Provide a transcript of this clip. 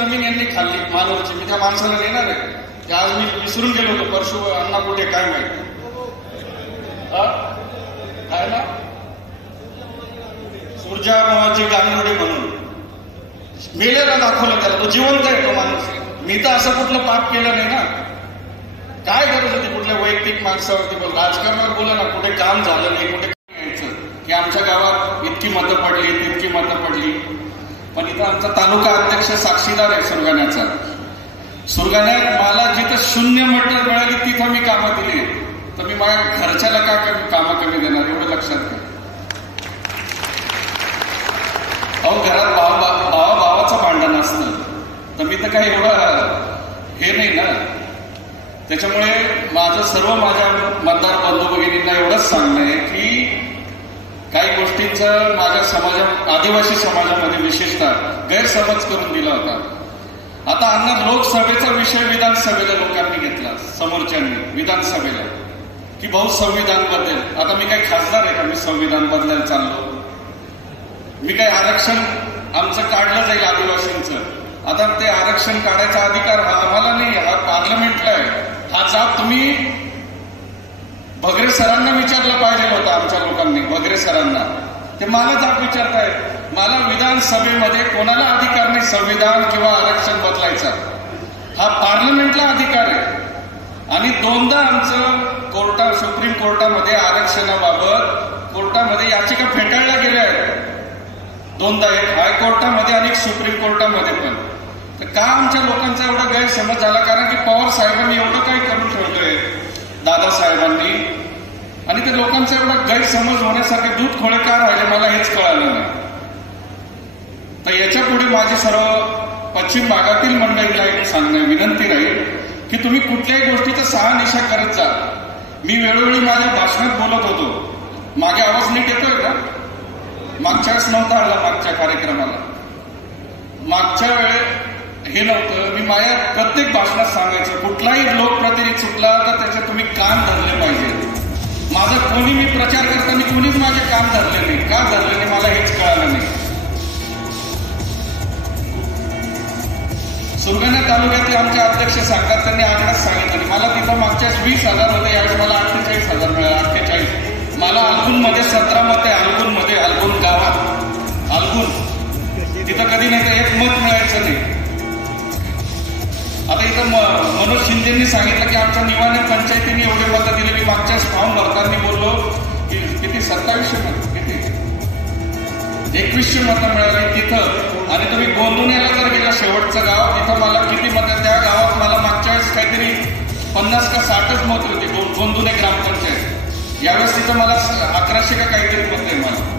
जमीन यांनी खाल्ली मानवची. मी त्या माणसाला नेणार आहे की आज मी विसरून गेलो होतो. परशु अण्णा कुठे काय माहिती काय ना सुरजा नावाची गांगोडे म्हणून मेलेला दाखवलं त्याला. तो जिवंत आहे तो माणूस. मी तर असं कुठलं पाप केलं नाही ना. काय गरज होती कुठल्या वैयक्तिक माणसावरती बोल. राजकारणावर बोला ना. कुठे काम झालं नाही, कुठे यायचं की आमच्या गावात इतकी मतं पडली तितकी मतं पडली. पण इथं आमचा तालुका अध्यक्ष साक्षीदार आहे सुरगाण्याचा. सुरगाण्यात मला जिथं 0 मतं मिळाली तिथं मी कामं दिली. तर मी माझ्या घरच्याला का कामं कमी देणार एवढं लक्षात घ्या. अहो घरात भावाचं भांडण असतं तर मी तर काही एवढं हे नाही ना. त्याच्यामुळे माझं सर्व माझ्या मतदार बंधू भगिनींना एवढंच सांगणं आहे की काही गोष्टींचं माझ्या आदिवासी समाजामध्ये विशेषतः गैरसमज करून दिला होता. आता अण्णा लोकसभेचा विषय विधानसभेला लोकांनी घेतला. समोरच्यांनी विधानसभेला की भाऊ संविधान बदल. आता मी काही खासदार आहे का मी संविधान बदलायला चाललो. मी काही आरक्षण आमचं काढलं जाईल आदिवासींचं. आता ते आरक्षण काढायचा अधिकार हा आम्हाला नाही, हा पार्लमेंटला आहे. हा जाब तुम्ही भगरे सरांना विचारलं पाहिजे होतं. आमच्या लोकांनी भगरे सरांना ते मला जाब विचारतायत. मला विधानसभेमध्ये कोणाला अधिकार नाही संविधान किंवा आरक्षण बदलायचा. हा पार्लमेंटला अधिकार आहे. आणि 2दा आमचं सुप्रीम कोर्टामध्ये आरक्षणाबाबत कोर्टामध्ये याचिका फेटाळल्या गेल्या आहेत. 2दा एक हायकोर्टामध्ये आणि सुप्रीम कोर्टामध्ये पण. तर का आमच्या लोकांचा एवढा गैरसमज झाला. कारण की पवार साहेबांनी एवढं काही करून ठेवलंय दादासाहेबांनी. आणि ते लोकांचा एवढा गैरसमज होण्यासारखे दूध खोळे का राहिले मला हेच कळालं नाही. तर याच्या पुढे माझी सर्व पश्चिम भागातील मंडळीला एक सांगणं विनंती राहील की तुम्ही कुठल्याही गोष्टीचा शहानिशा करत जा. मी वेळोवेळी माझ्या भाषणात बोलत होतो. मागे आवाज नीट येतोय का. मागच्या वेळेस नव्हता आला. मागच्या कार्यक्रमाला मागच्या वेळेस हे नव्हतं. मी माझ्या प्रत्येक भाषणात सांगायचं कुठलाही लोकप्रतिनिधी चुकला तर त्याचे तुम्ही कान धरले पाहिजे. माझं कोणी मी प्रचार करताना कोणीच माझे काम धरले नाही. का धरले नाही मला हेच कळालं नाही. सुरगाणा तालुक्यातले आमचे अध्यक्ष सांगतात त्यांनी आकडाच सांगितलं. मला तिथं मागच्या 20,000 होते. यावेळेस मला 48,000 मिळाले. 48. मला अलगुणमध्ये 17 मत आहे. अलगुणमध्ये अलगुण गावात अलगुण तिथं कधी नाही तर 1 मत मिळायचं नाही. आता इथं मनोज शिंदेंनी सांगितलं की आमच्या निवाने पंचायतीने एवढे मतं दिले. मी मागच्या फॉर्म भरताना बोललो की किती 2700 मत किती 2100 मतं मिळाली तिथं. आणि तुम्ही गोंदुण्याला जर गेला शेवटचं गाव तिथं मला किती मतं. त्या गावात मला मागच्या वेळेस काहीतरी 50 का 60च मत होती गोंदुणे ग्रामपंचायत. यावेळेस तिथं मला 1100 का काहीतरी मत आहे मला.